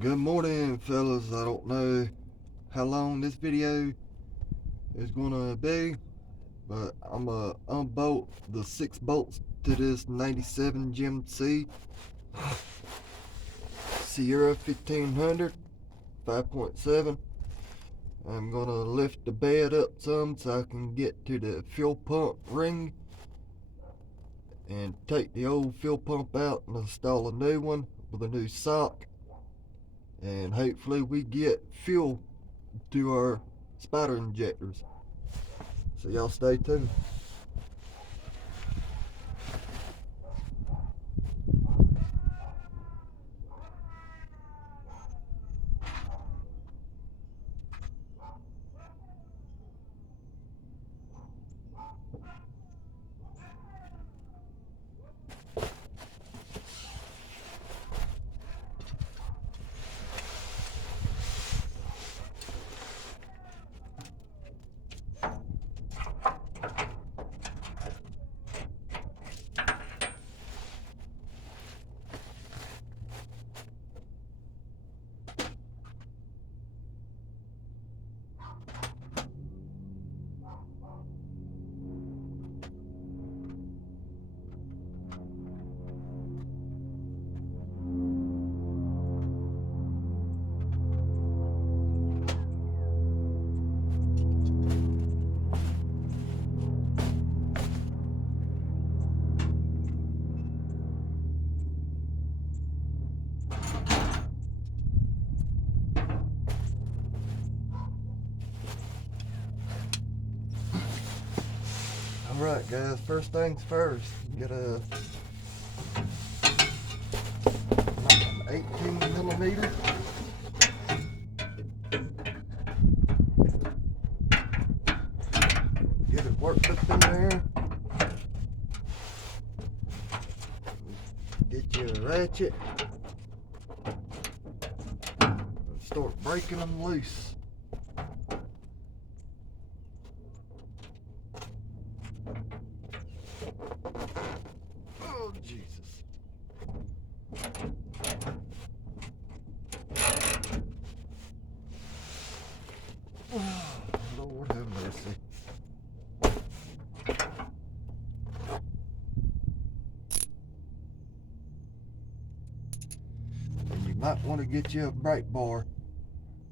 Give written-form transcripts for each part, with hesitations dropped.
Good morning, fellas. I don't know how long this video is gonna be, but I'm gonna unbolt the 6 bolts to this 97 GMC Sierra 1500 5.7. I'm gonna lift the bed up some so I can get to the fuel pump ring and take the old fuel pump out and install a new one with a new sock, and hopefully we get fuel to our spider injectors. So y'all stay tuned. Alright guys, first things first, get an 18mm. Get it worked up in there. Get you a ratchet and start breaking them loose. Oh Jesus. Oh, Lord have mercy. And you might want to get you a brake bar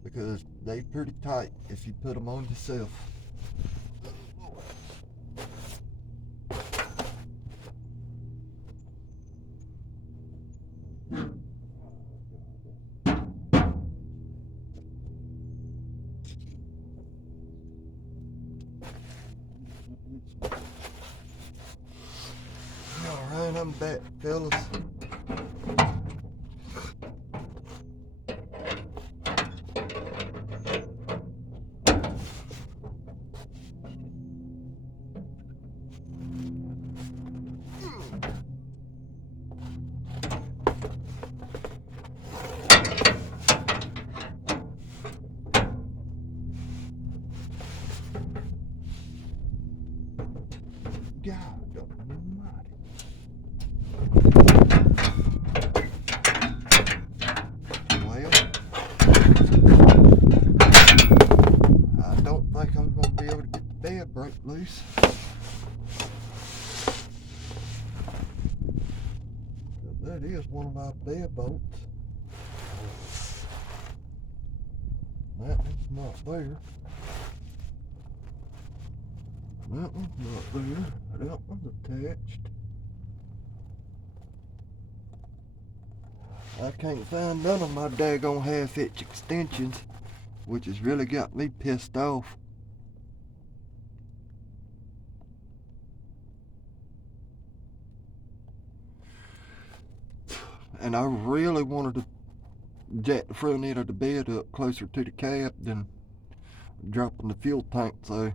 because they pretty tight if you put them on yourself. Alright, I'm back, fellas. God almighty. Well, I don't think I'm going to be able to get the bed broke loose. That is one of my bed bolts. That one's not there. That one's not there. That one's attached. I can't find none of my daggone half-inch extensions, which has really got me pissed off. And I really wanted to jack the front end of the bed up closer to the cab than dropping the fuel tank, so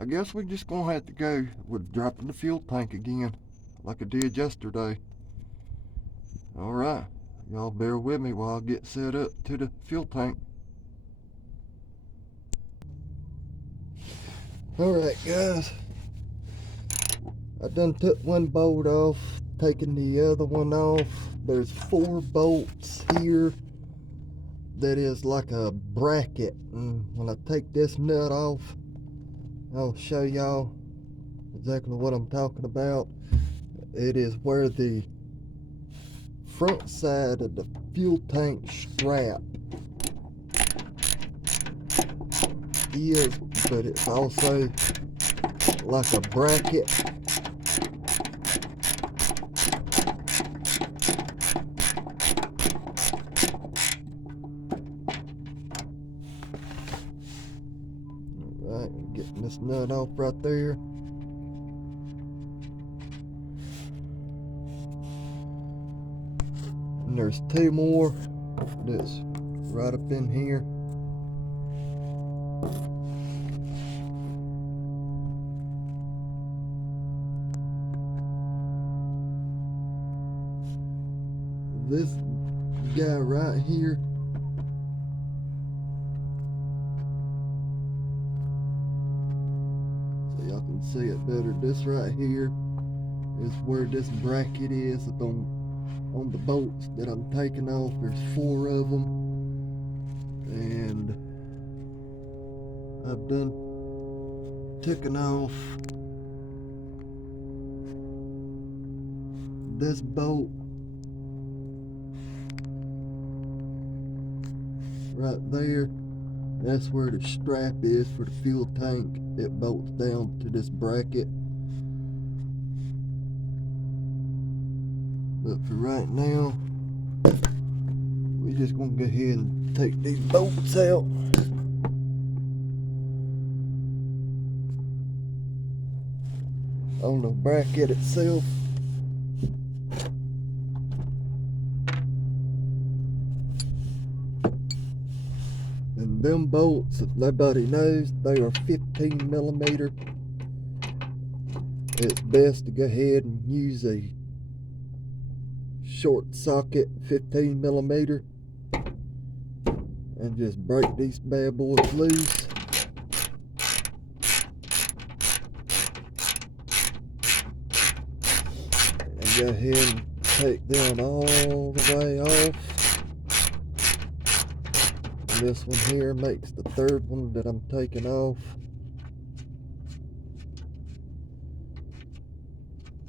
I guess we're just gonna have to go with dropping the fuel tank again like I did yesterday. Alright, y'all bear with me while I get set up to the fuel tank. Alright guys, I done took one bolt off, taking the other one off. There's 4 bolts here that is like a bracket, and when I take this nut off, I'll show y'all exactly what I'm talking about. It is where the front side of the fuel tank strap is, but it's also like a bracket. Alright, getting this nut off right there. And there's two more that's right up in here. This guy right here, so y'all can see it better, this right here is where this bracket is up on the bolts that I'm taking off. There's 4 of them, and I've done taken off this bolt right there. That's where the strap is for the fuel tank. It bolts down to this bracket. But for right now, we're just gonna go ahead and take these bolts out. On the bracket itself. And them bolts, if nobody knows, they are 15 millimeter. It's best to go ahead and use a short socket 15 millimeter and just break these bad boys loose. And go ahead and take them all the way off. And this one here makes the 3rd one that I'm taking off.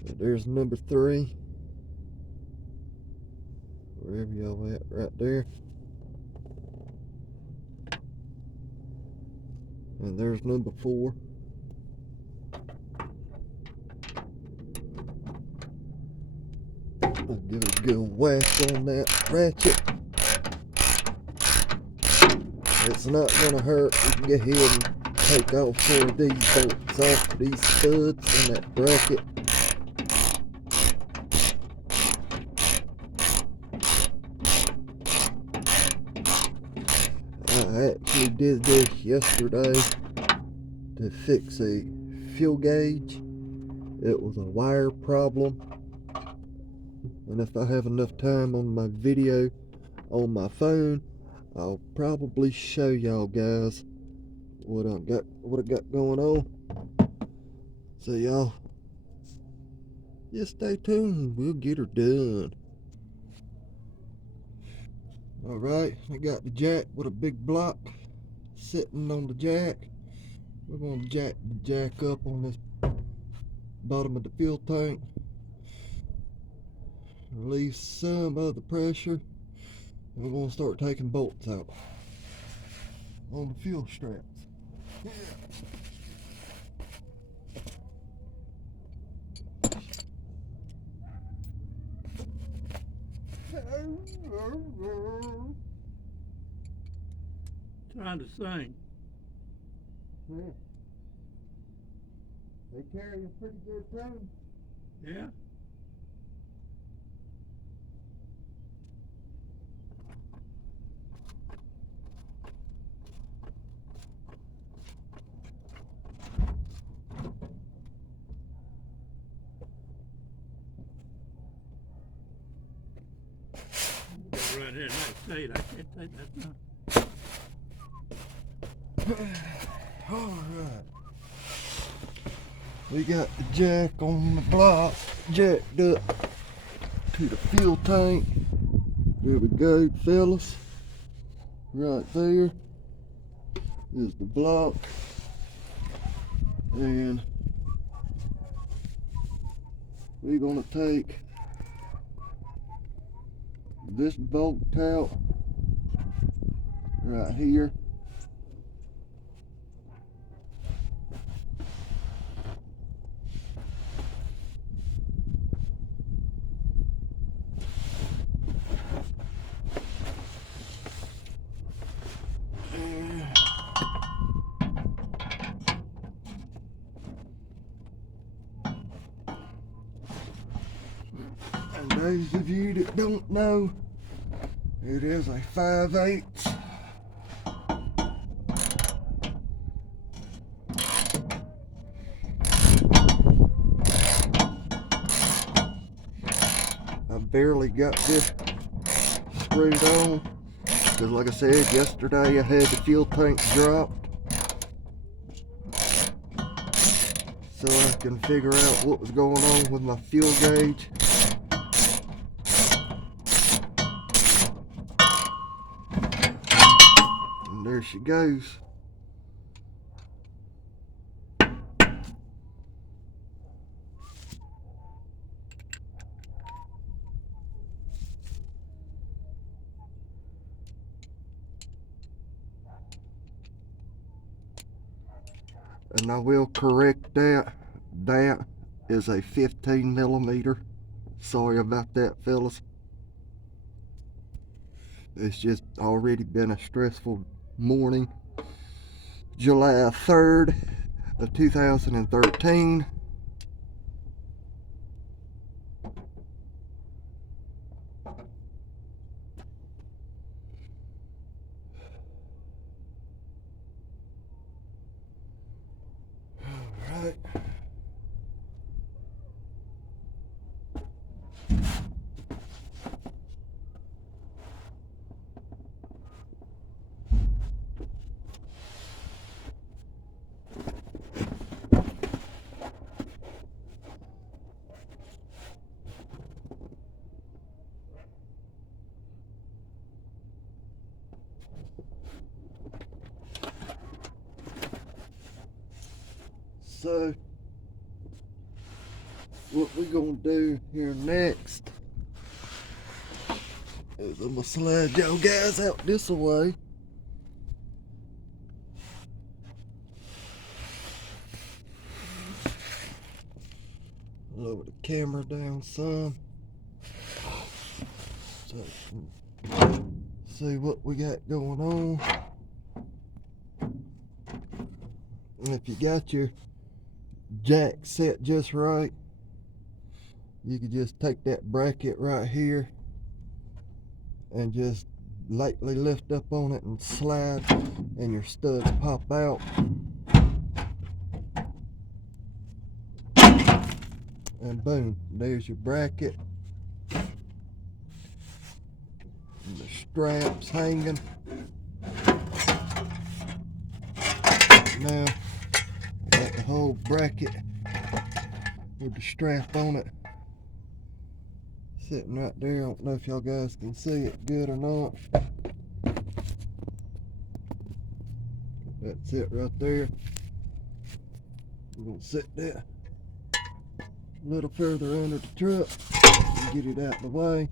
And there's number 3. Wherever y'all at, right there. And there's number 4. I'll give it a good whack on that ratchet. It's not gonna hurt. You can go ahead and take off 4 of these bolts off these studs in that bracket. I actually did this yesterday to fix a fuel gauge. It was a wire problem, and if I have enough time on my video on my phone, I'll probably show y'all guys what I got going on. So y'all just stay tuned, we'll get her done. Alright, I got the jack with a big block sitting on the jack. We're going to jack the jack up on this bottom of the fuel tank. Release some of the pressure. And we're going to start taking bolts out on the fuel straps. Yeah. Trying to sing. Yeah. They carry a pretty good tune. Yeah. Right here in that state, I can't take that now. Alright. We got the jack on the block jacked up to the fuel tank. There we go, fellas. Right there is the block, and we're gonna take this bolt out right here. And those of you that don't know, it is a 5/8. I barely got this screwed on, because like I said, yesterday I had the fuel tank dropped. So I can figure out what was going on with my fuel gauge. And there she goes. And I will correct that. That is a 15 millimeter. Sorry about that, fellas. It's just already been a stressful morning. July 3rd of 2013. Alright. So, what we're gonna do here next is I'm gonna slide y'all guys out this way. Lower the camera down some, so you can see what we got going on. And if you got your jack set just right, you can just take that bracket right here and just lightly lift up on it and slide, and your studs pop out. And boom, there's your bracket. And the straps hanging. Now, I got the whole bracket with the strap on it sitting right there. I don't know if y'all guys can see it good or not. That's it right there. We're gonna set that a little further under the truck and get it out of the way.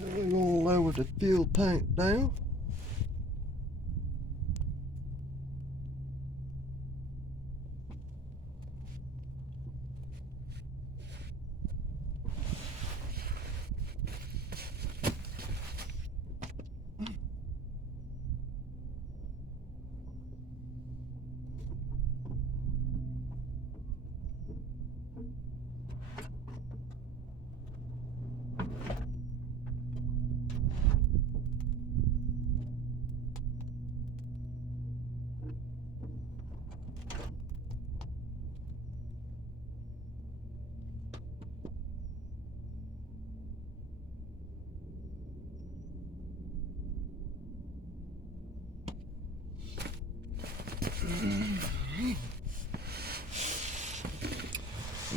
We're gonna lower the fuel tank down.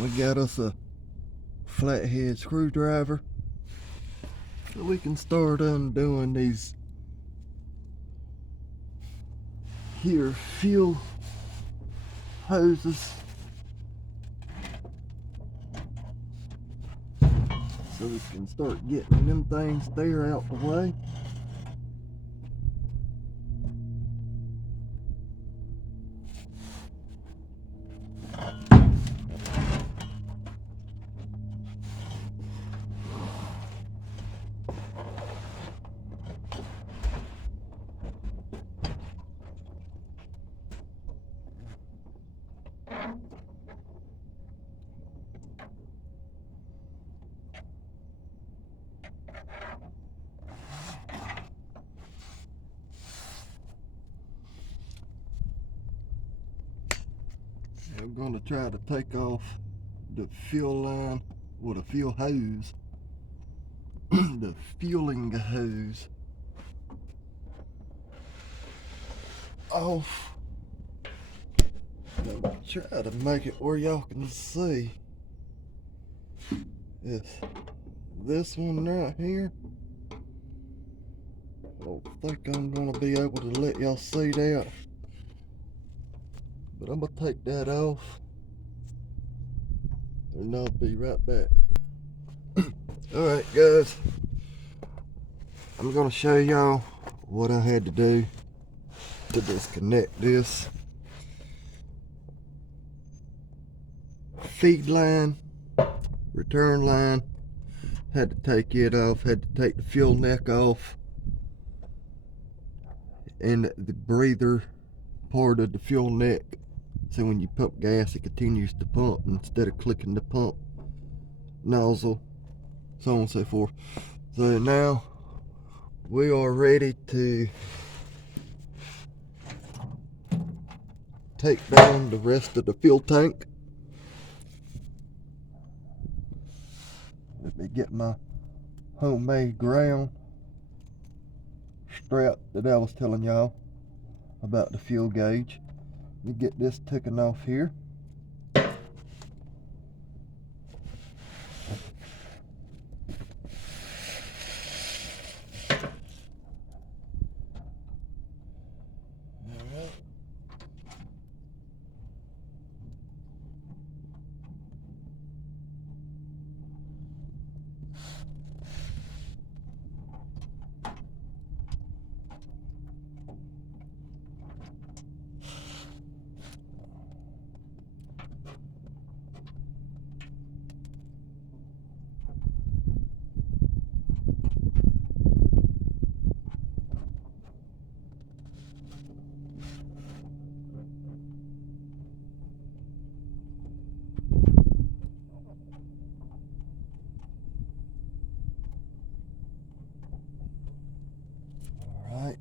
we got us a flathead screwdriver so we can start undoing these here fuel hoses so we can start getting them things there out the way. I'm going to try to take off the fuel line with a fuel hose, the fueling hose off. I'm going to try to make it where y'all can see. It's this one right here. I don't think I'm going to be able to let y'all see that. But I'm going to take that off and I'll be right back. Alright guys, I'm going to show y'all what I had to do to disconnect this feed line, return line. Had to take it off, had to take the fuel neck off and the breather part of the fuel neck. So when you pump gas, it continues to pump instead of clicking the pump nozzle, so on and so forth. So now we are ready to take down the rest of the fuel tank. Let me get my homemade ground strap that I was telling y'all about the fuel gauge. Let me get this taken off here. Alright.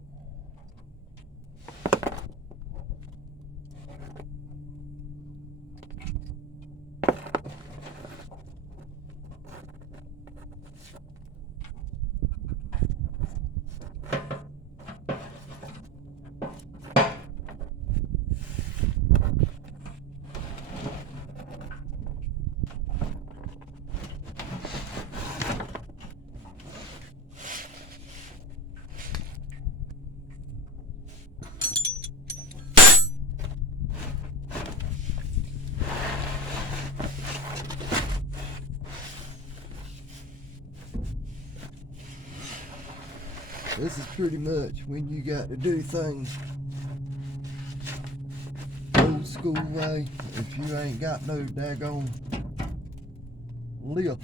This is pretty much when you got to do things old school way if you ain't got no daggone lift.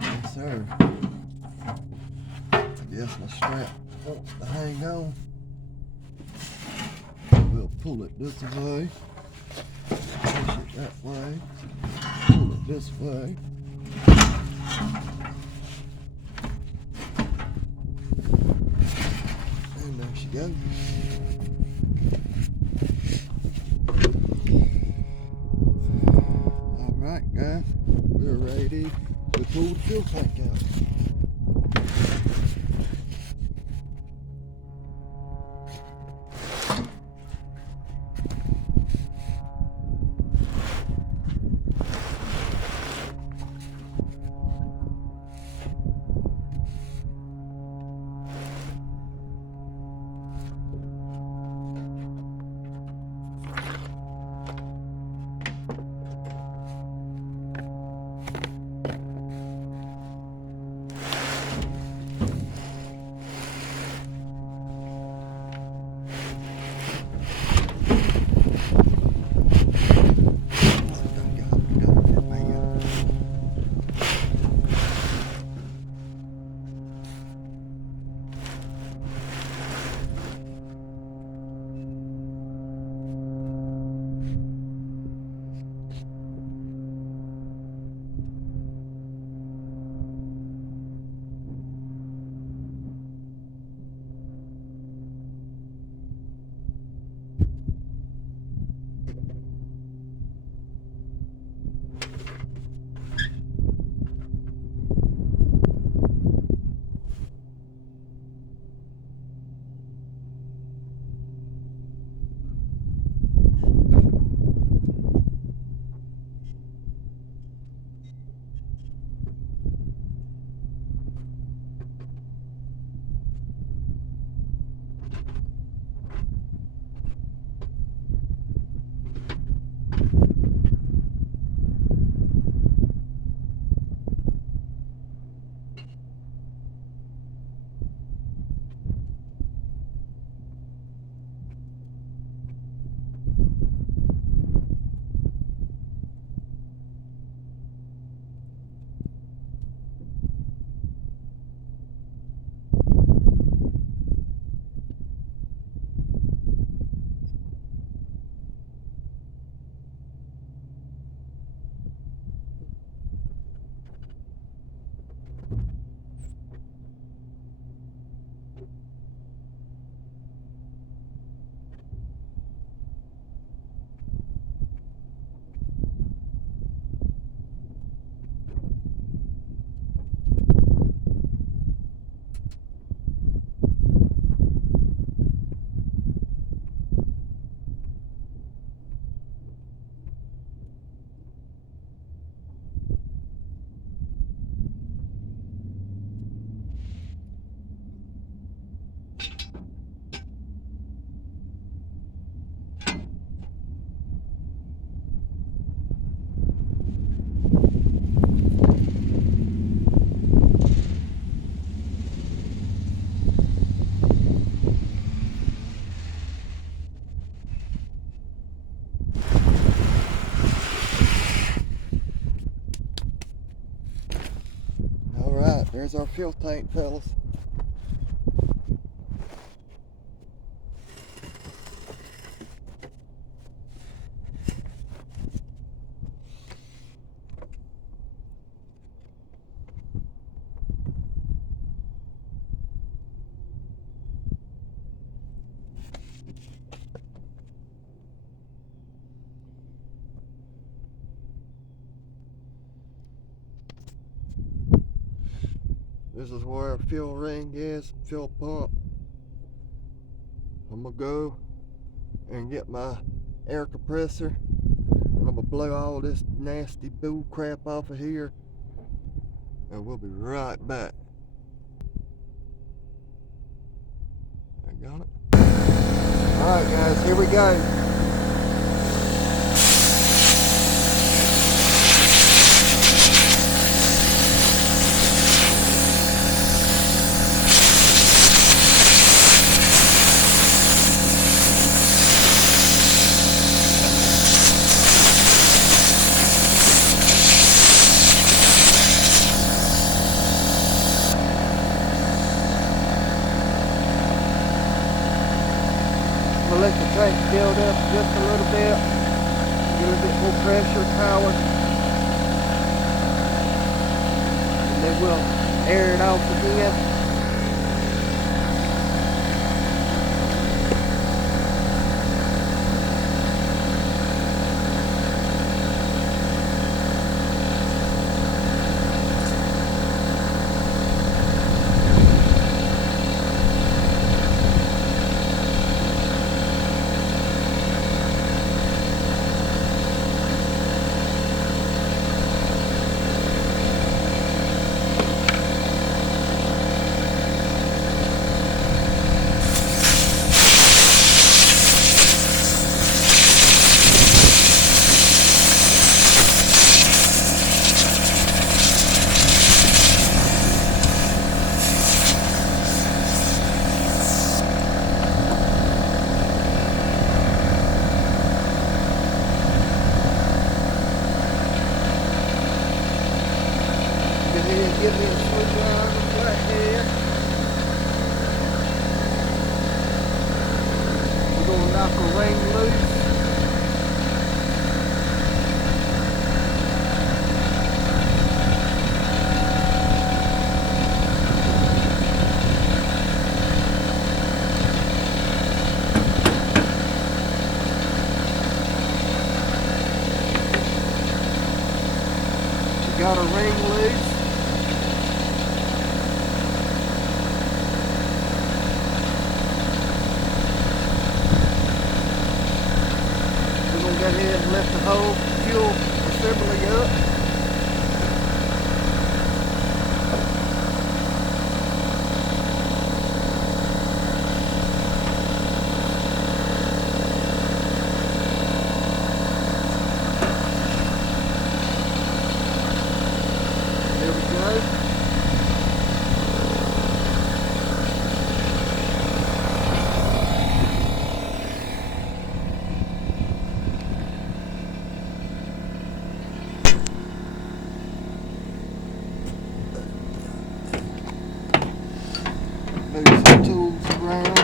Yes, sir. Yes, my strap wants to hang on. We'll pull it this way, push it that way, pull it this way. And there she goes. All right. fuel tank out. There's our fuel tank, fellas. This is where our fuel ring is, fuel pump. I'm gonna go and get my air compressor, and I'm gonna blow all this nasty bull crap off of here, and we'll be right back. I got it. Alright guys, here we go. Let the tank build up just a little bit, get a little bit more pressure, power, and then we'll air it off again. our ring loose. We're going to go ahead and lift the whole fuel assembly up. There we go. Move some tools around.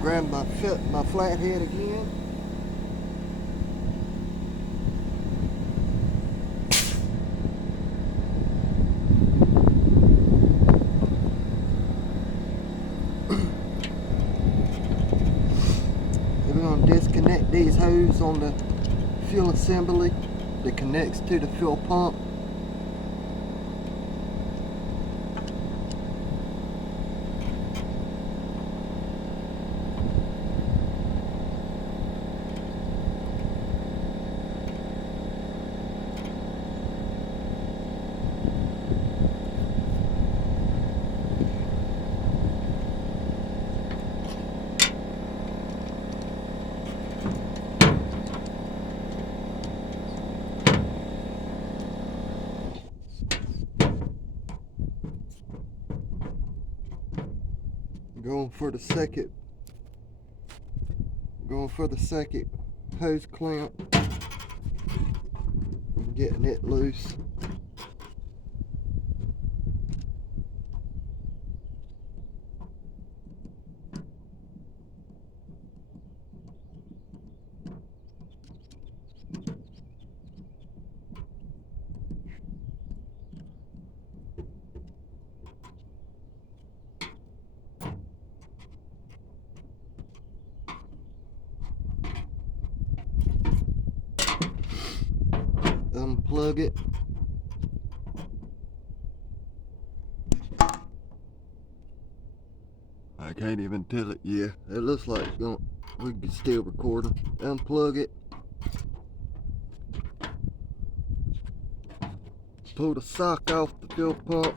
Grab my flathead again. We're going to disconnect these hoses on the fuel assembly that connects to the fuel pump. Going for the second hose clamp, and getting it loose. Unplug it. I can't even tell it. Yeah, it looks like we can still record them. Unplug it. Pull the sock off the fuel pump,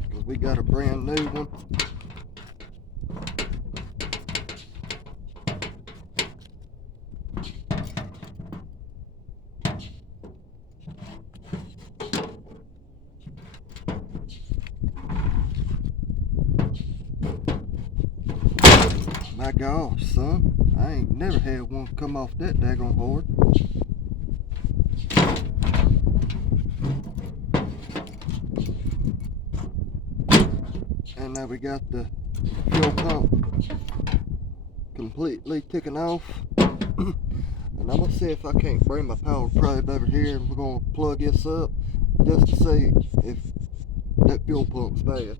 because we got a brand new one. My gosh, son, I ain't never had one come off that daggone hard. And now we got the fuel pump completely taken off. And I'm gonna see if I can't bring my power probe over here, and we're gonna plug this up just to see if that fuel pump's bad.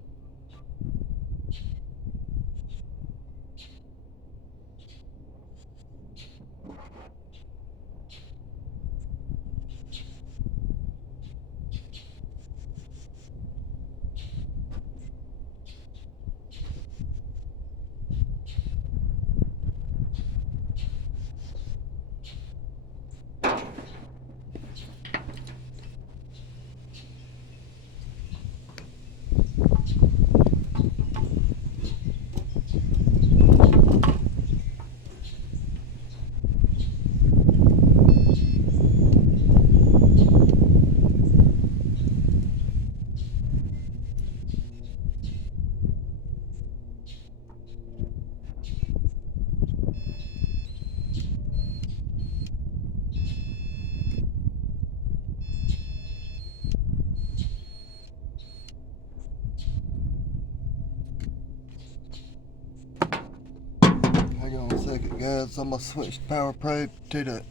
guys, I'm gonna switch the power probe to the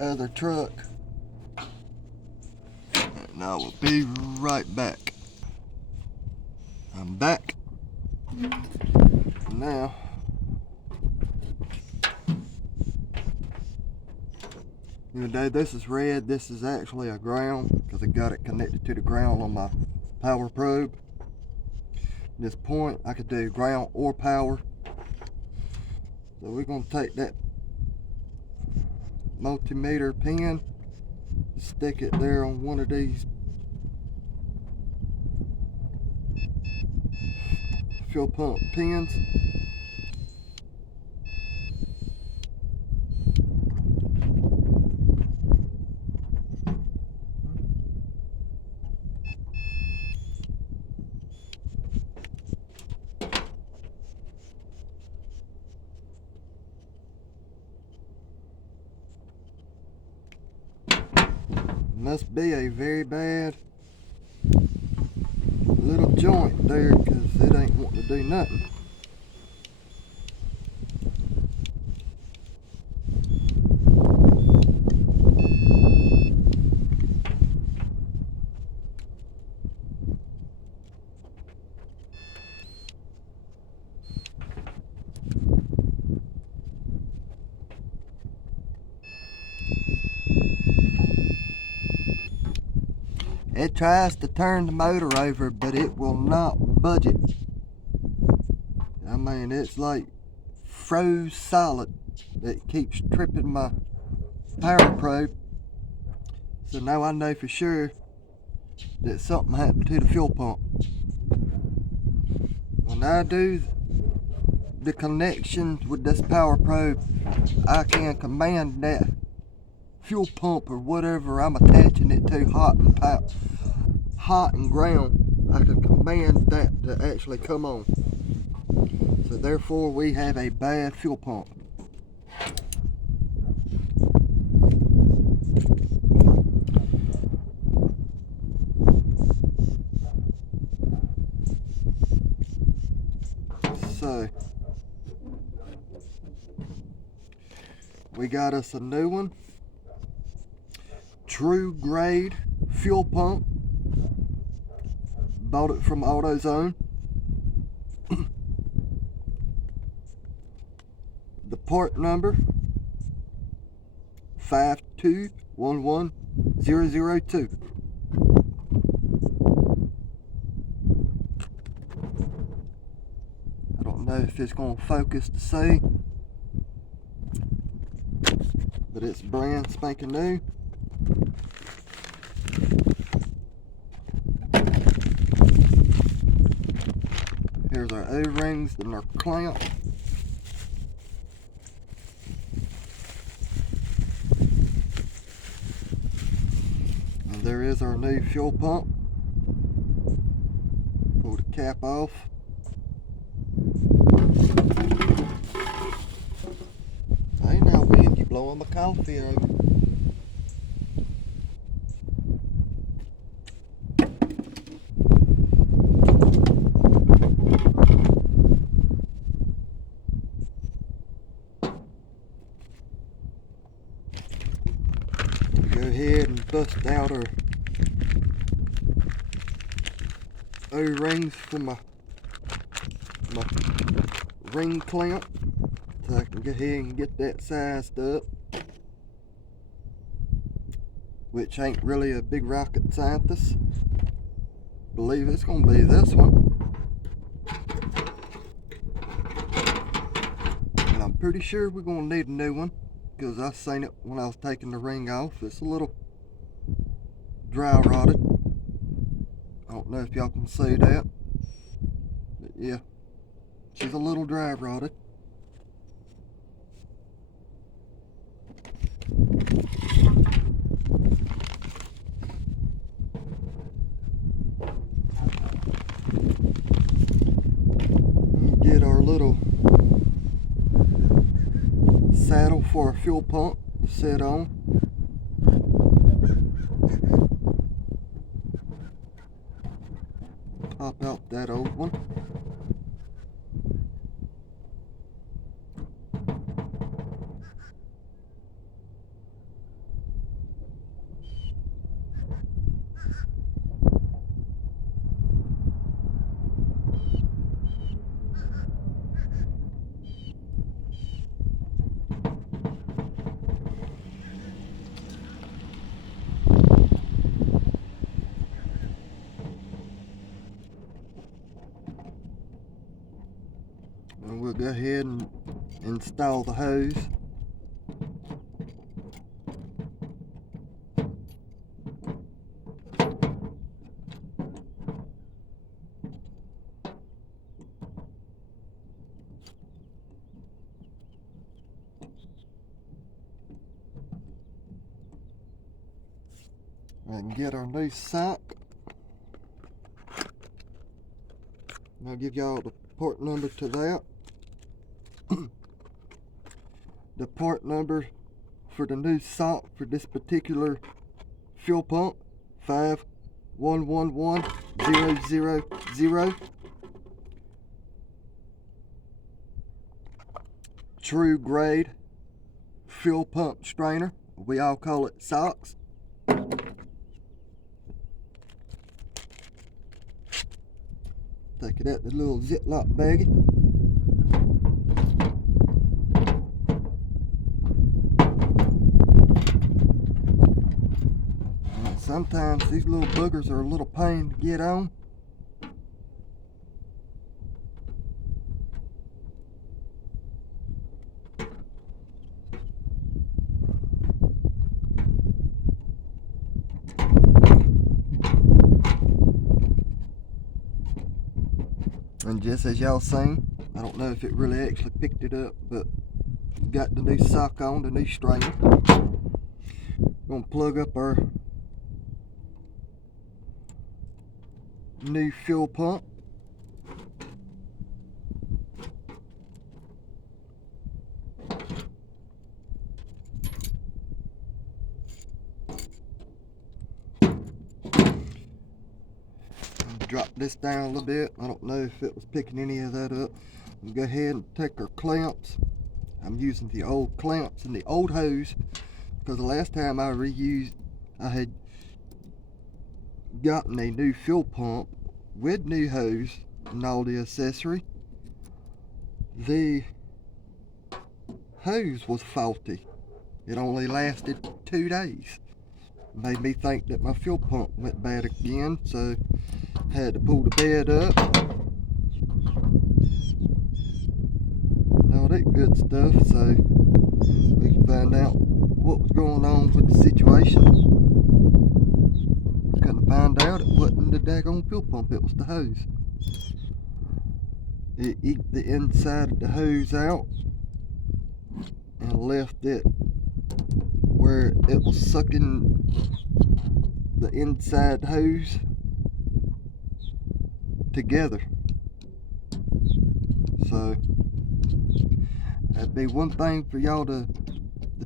other truck. And I will be right back. I'm back. Now, even though this is red, this is actually a ground because I got it connected to the ground on my power probe. At this point, I could do ground or power. So we're going to take that multimeter pin, stick it there on one of these fuel pump pins. Must be a very bad little joint there because it ain't wanting to do nothing. It tries to turn the motor over, but it will not budge it. I mean, it's like froze solid. It keeps tripping my power probe. So now I know for sure that something happened to the fuel pump. When I do the connections with this power probe, I can command that fuel pump or whatever I'm attaching it to, hot and ground. I can command that to actually come on. So therefore we have a bad fuel pump. So we got us a new one. True grade fuel pump. Bought it from AutoZone. The part number 5211002. I don't know if it's going to focus to see, but it's brand spanking new. Here's our O-rings and our clamp. And there is our new fuel pump. Pull the cap off. Hey now, wind, you blowing my coffee over. Go ahead and bust out our O-rings for my ring clamp, so I can go ahead and get that sized up, which ain't really a big rocket scientist. Believe it's gonna be this one, and I'm pretty sure we're gonna need a new one because I seen it when I was taking the ring off. It's a little dry rotted. I don't know if y'all can see that, but yeah, she's a little dry rotted. Get our little saddle for a fuel pump to sit on. Pop out that old one. go ahead and install the hose. And get our new sock. I'll give y'all the part number to that. The part number for the new sock for this particular fuel pump, 5111000. True grade fuel pump strainer. We all call it socks. Take it out the little Ziploc baggie. And sometimes these little boogers are a little pain to get on. And just as y'all seen, I don't know if it really actually picked it up, but got the new sock on, the new strainer. Gonna plug up our new fuel pump. Drop this down a little bit. I don't know if it was picking any of that up. We'll go ahead and take our clamps. I'm using the old clamps and the old hose because the last time I had gotten a new fuel pump with new hose and all the accessory. The hose was faulty. It only lasted 2 days. Made me think that my fuel pump went bad again, so had to pull the bed up. All that good stuff, so we could find out what was going on with the situation. Couldn't find out it wasn't the daggone fuel pump, it was the hose. It eked the inside of the hose out and left it where it was sucking the inside hose together. So that'd be one thing for y'all to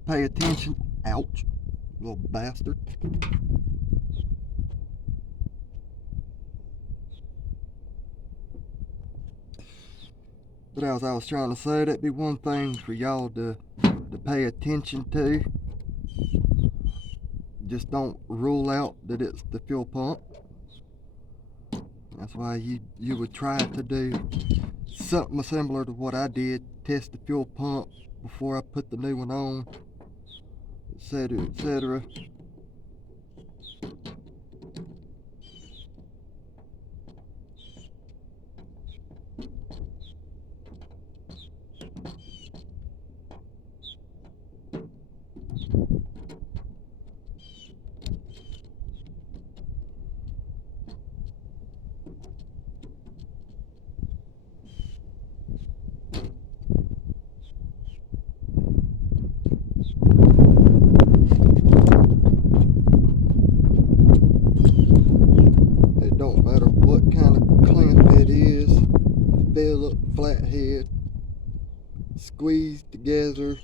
pay attention. Ouch, little bastard. But as I was trying to say, that'd be one thing for y'all to pay attention to. Just don't rule out that it's the fuel pump. That's why you would try to do something similar to what I did. Test the fuel pump before I put the new one on, etc., etc. Don't matter what kind of clamp it is, Phillips, flathead, squeeze together,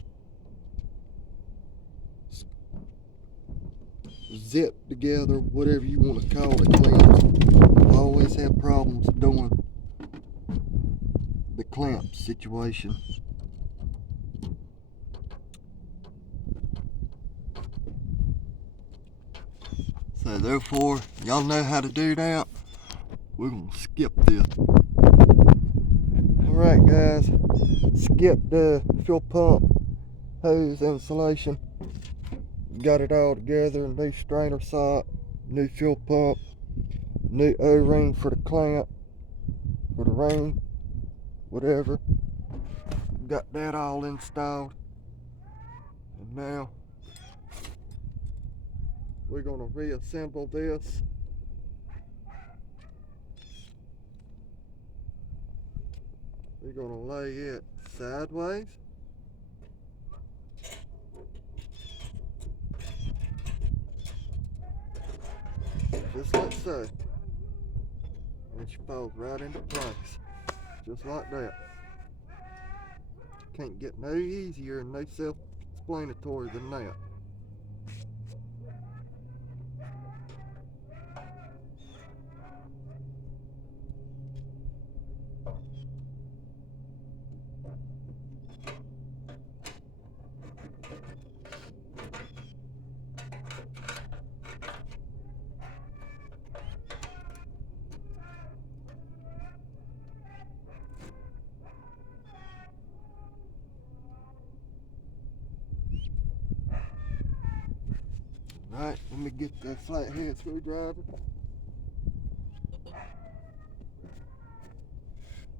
zip together, whatever you want to call it, clamps. I always have problems doing the clamp situation. So therefore, y'all know how to do that. We're gonna skip this. Alright guys, skip the fuel pump hose installation. Got it all together, new strainer sock, new fuel pump, new O-ring for the clamp, for the ring, whatever. got that all installed. And now we're gonna reassemble this. We're gonna lay it sideways. Just like so. And she falls right into place. Just like that. Can't get no easier and no self-explanatory than that. Alright, let me get the flathead screwdriver.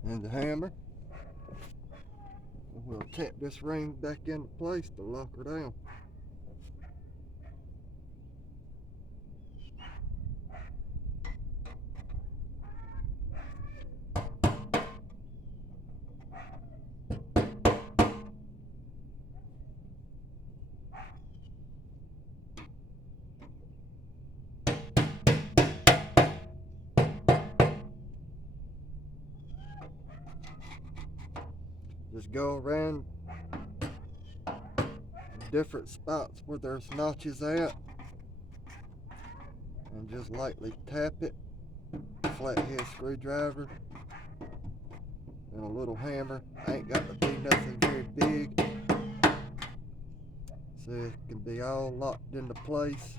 And the hammer. And we'll tap this ring back into place to lock her down. Just go around different spots where there's notches at and just lightly tap it. Flathead screwdriver and a little hammer. Ain't got to be nothing very big, so it can be all locked into place.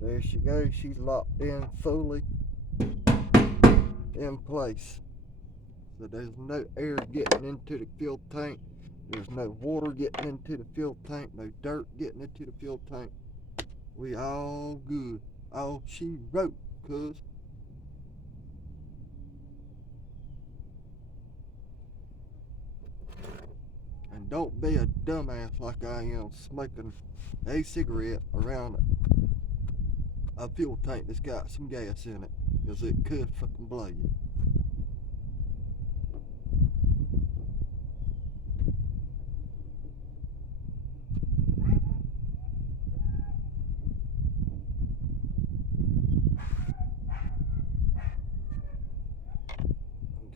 There she goes. She's locked in fully in place. So there's no air getting into the fuel tank. There's no water getting into the fuel tank. No dirt getting into the fuel tank. We all good. All she wrote, cuz. And don't be a dumbass like I am smoking a cigarette around a fuel tank that's got some gas in it, because it could fucking blow you.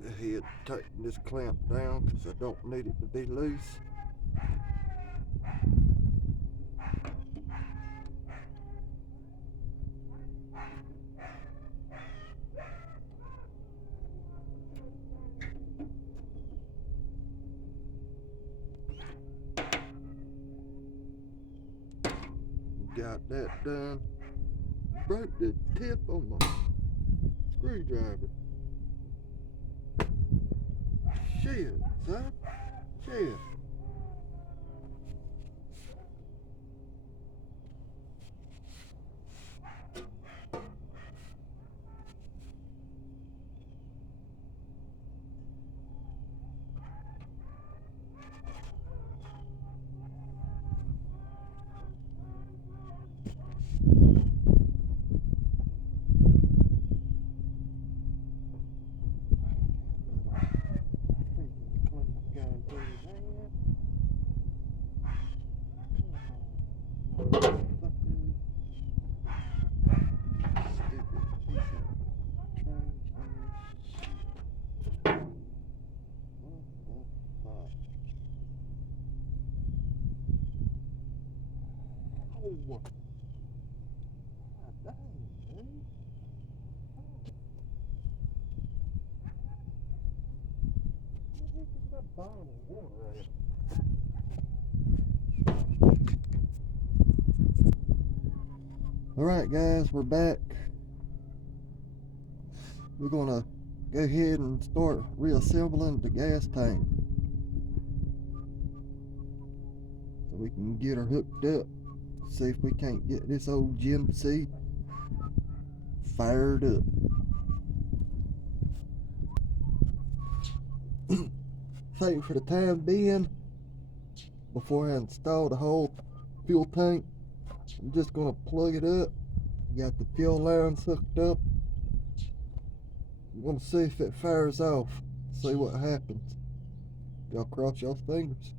Go ahead, tighten this clamp down because I don't need it to be loose. Got that done. Broke the tip on my screwdriver. Shit, son. Shit. God dang, man. What the heck is that? Alright guys, we're back. We're gonna go ahead and start reassembling the gas tank so we can get her hooked up. See if we can't get this old GMC fired up. So for the time being, before I install the whole fuel tank, I'm just gonna plug it up. Got the fuel lines hooked up. I'm gonna see if it fires off. See what happens. Y'all cross y'all's fingers.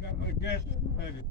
Got my gas ready.